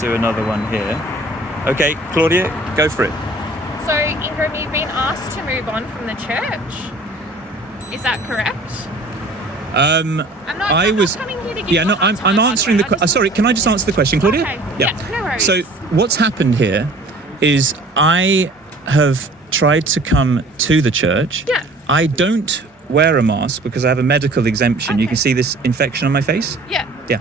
do another one here. Okay, Claudia, go for it. So, Ingram, you've been asked to move on from the church. Is that correct? I'm not coming here to give I'm answering the question. Sorry, can I just answer the question, Claudia? Okay. Yeah, no worries. So what's happened here is I have tried to come to the church. Yeah. I don't wear a mask because I have a medical exemption. Okay. You can see this infection on my face? Yeah. Yeah.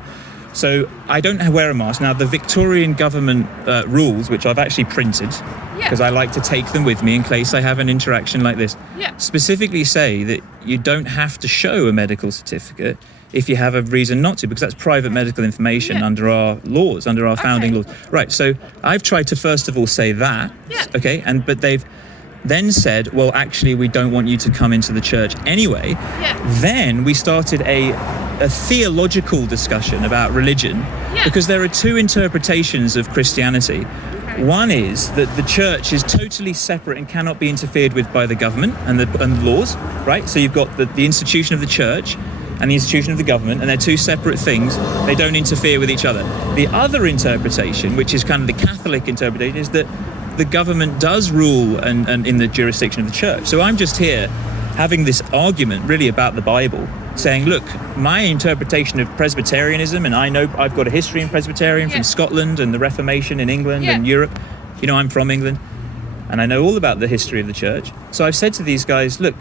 So I don't wear a mask. Now, the Victorian government rules, which I've actually printed, because I like to take them with me in case I have an interaction like this, specifically say that you don't have to show a medical certificate if you have a reason not to, because that's private medical information under our laws, under our founding laws. Right, so I've tried to first of all say that, okay, but they've then said, well, actually, we don't want you to come into the church anyway. Then we started a theological discussion about religion, because there are two interpretations of Christianity. One is that the church is totally separate and cannot be interfered with by the government and the laws, right? So you've got the institution of the church and the institution of the government, and they're two separate things. They don't interfere with each other. The other interpretation, which is kind of the Catholic interpretation, is that the government does rule and in the jurisdiction of the church. So I'm just here having this argument really about the Bible, saying, look, my interpretation of Presbyterianism, and I know I've got a history in Presbyterian from Scotland and the Reformation in England and Europe. You know, I'm from England and I know all about the history of the church. So I've said to these guys, look,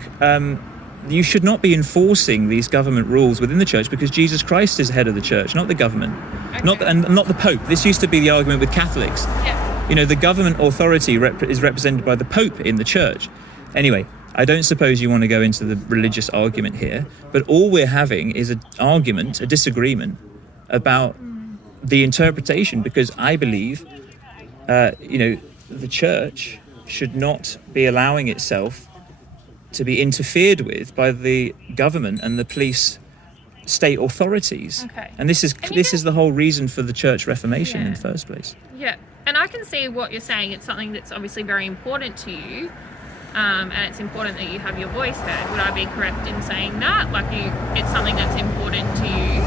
you should not be enforcing these government rules within the church because Jesus Christ is the head of the church, not the government, not the Pope. This used to be the argument with Catholics. You know, the government authority is represented by the Pope in the church. Anyway, I don't suppose you want to go into the religious argument here, but all we're having is an argument, a disagreement about the interpretation, because I believe, the church should not be allowing itself to be interfered with by the government and the police state authorities. And this is the whole reason for the church reformation in the first place. And I can see what you're saying. It's something that's obviously very important to you, and it's important that you have your voice heard. Would I be correct in saying that? Like, it's something that's important to you?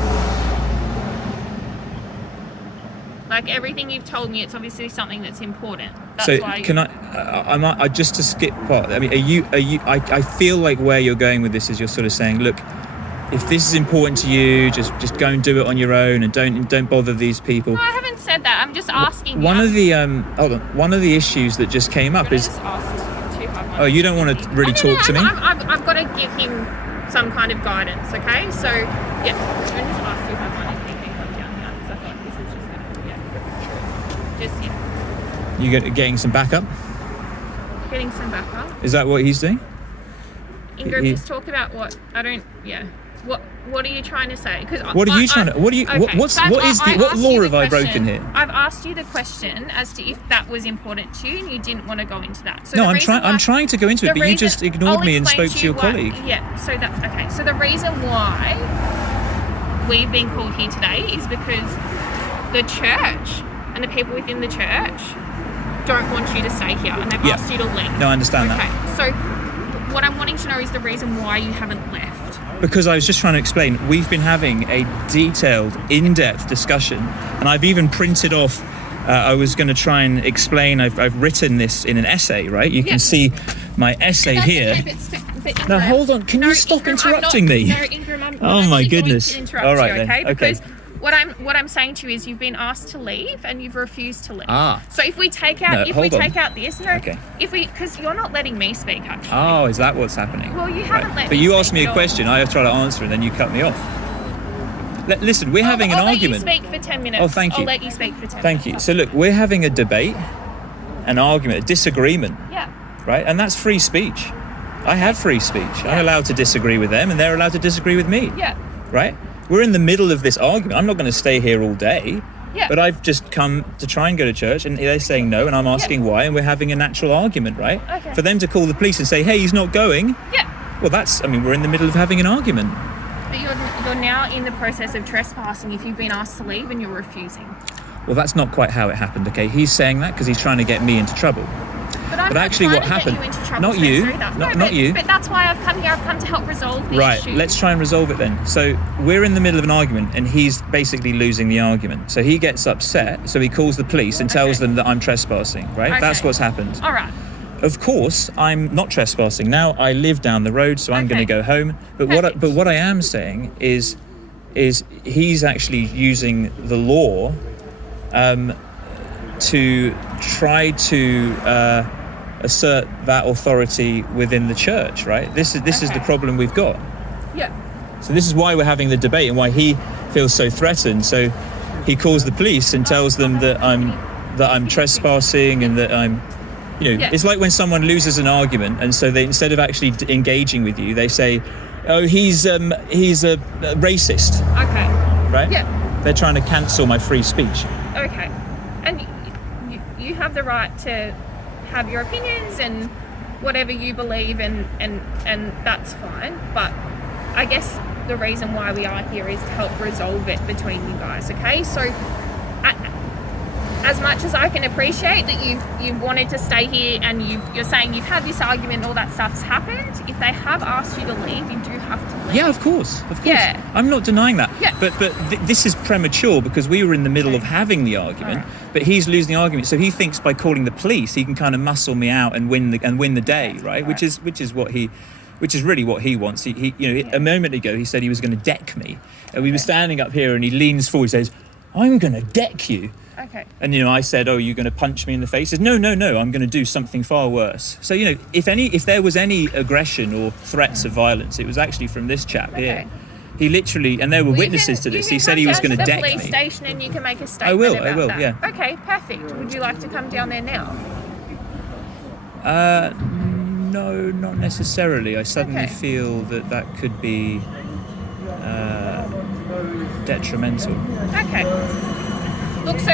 Like, everything you've told me, it's obviously something that's important. That's why. Can I just to skip part? I mean, I feel like where you're going with this is you're sort of saying, look, if this is important to you, just go and do it on your own and don't bother these people. No, I haven't said that. I'm just asking. One of the issues that just came up is. Oh, you don't want to really talk to me? I've got to give him some kind of guidance. Okay, so I'm just asked you have money. Can you come down here? Because I thought this is just You getting some backup? Getting some backup. Is that what he's doing? Ingram, just talk about what I don't. What are you trying to say? What are you trying to? What law have I broken here? I've asked you the question as to if that was important to you, and you didn't want to go into that. So no, I'm trying to go into it, but you just ignored me and spoke to your colleague. So that's okay. So the reason why we've been called here today is because the church and the people within the church don't want you to stay here, and they've asked you to leave. No, I understand that. Okay. So what I'm wanting to know is the reason why you haven't left. Because I was just trying to explain, we've been having a detailed, in-depth discussion, and I've even printed off, I was going to try and explain, I've written this in an essay, right? You can see my essay here. Now, hold on, can you stop interrupting me? No, Ingram, oh my goodness. Going to interrupt all right, you, okay? Then. Okay. Because what I'm saying to you is you've been asked to leave and you've refused to leave. So if we take out because you're not letting me speak actually. Oh, is that what's happening? Well, you haven't let me. But you asked me a all. question, I tried to answer, and then you cut me off. Listen, we're having an argument. I'll let you speak for 10 minutes. Oh, thank you. I'll let you speak for 10 minutes. Thank you. So look, we're having a debate, an argument, a disagreement. Right? And that's free speech. I have free speech. I'm allowed to disagree with them, and they're allowed to disagree with me. Right? We're in the middle of this argument. I'm not going to stay here all day. But I've just come to try and go to church, and they're saying no, and I'm asking why, and we're having a natural argument, right? For them to call the police and say, hey, he's not going. Well, we're in the middle of having an argument. But you're now in the process of trespassing if you've been asked to leave and you're refusing. Well, that's not quite how it happened, okay? He's saying that because he's trying to get me into trouble. But actually what happened, not you, not you. But that's why I've come here. I've come to help resolve the right, issue. let's try and resolve it then. So we're in the middle of an argument and he's basically losing the argument. So he gets upset, so he calls the police and tells them that I'm trespassing, right? Okay. That's what's happened. All right. Of course, I'm not trespassing. Now I live down the road, so I'm going to go home. But what I am saying is he's actually using the law to try to assert that authority within the church, right? This is the problem we've got. Yeah. So this is why we're having the debate and why he feels so threatened. So he calls the police and tells them that I'm trespassing and that I'm, it's like when someone loses an argument and so they, instead of actually engaging with you, they say, oh, he's a racist. Okay. Right? Yeah. They're trying to cancel my free speech. Okay. And you have the right to have your opinions and whatever you believe and that's fine. But I guess the reason why we are here is to help resolve it between you guys, okay? So as much as I can appreciate that you've wanted to stay here and you're saying you've had this argument, all that stuff's happened, if they have asked you to leave, you do have to leave. Yeah, of course. Yeah. I'm not denying that. Yeah. But this is premature because we were in the middle of having the argument, but he's losing the argument. So he thinks by calling the police, he can kind of muscle me out and win the day, right? Which is really what he wants. A moment ago he said he was going to deck me, and we were standing up here, and he leans forward, he says, "I'm going to deck you." Okay. And I said, "Oh, you're going to punch me in the face?" He says, No, I'm going to do something far worse. So if there was any aggression or threats of violence, it was actually from this chap here. He literally, and there were witnesses to this. He said he was going to deck me. You can come down to the police station and you can make a statement about that. I will, yeah. Okay, perfect. Would you like to come down there now? No, not necessarily. I suddenly feel that could be detrimental. Okay. Look, so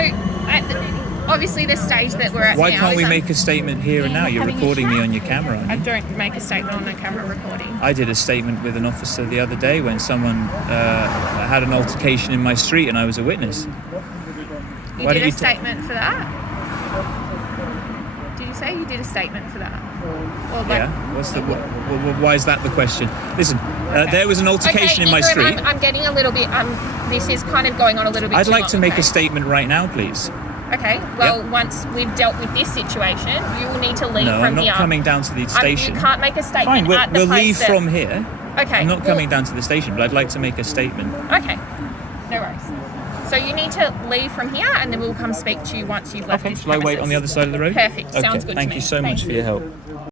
obviously the stage that we're at Why now... can't we make a statement here and now? You're recording me on your camera, aren't you? I don't make a statement on a camera recording. I did a statement with an officer the other day when someone had an altercation in my street and I was a witness. You did a statement for that? Did you say you did a statement for that? Why is that the question? Listen, there was an altercation in my street. I'm getting a little bit... this is kind of going on a little bit I'd like to make a statement right now, please. Okay, well, once we've dealt with this situation, you will need to leave from here. No, I'm not coming down to the station. You can't make a statement Fine, we'll leave from here. Okay. I'm not coming down to the station, but I'd like to make a statement. Okay, no worries. So you need to leave from here, and then we'll come speak to you once you've left this premises. Shall I wait on the other side of the road? Perfect, sounds good to me. Thank you so much for your help.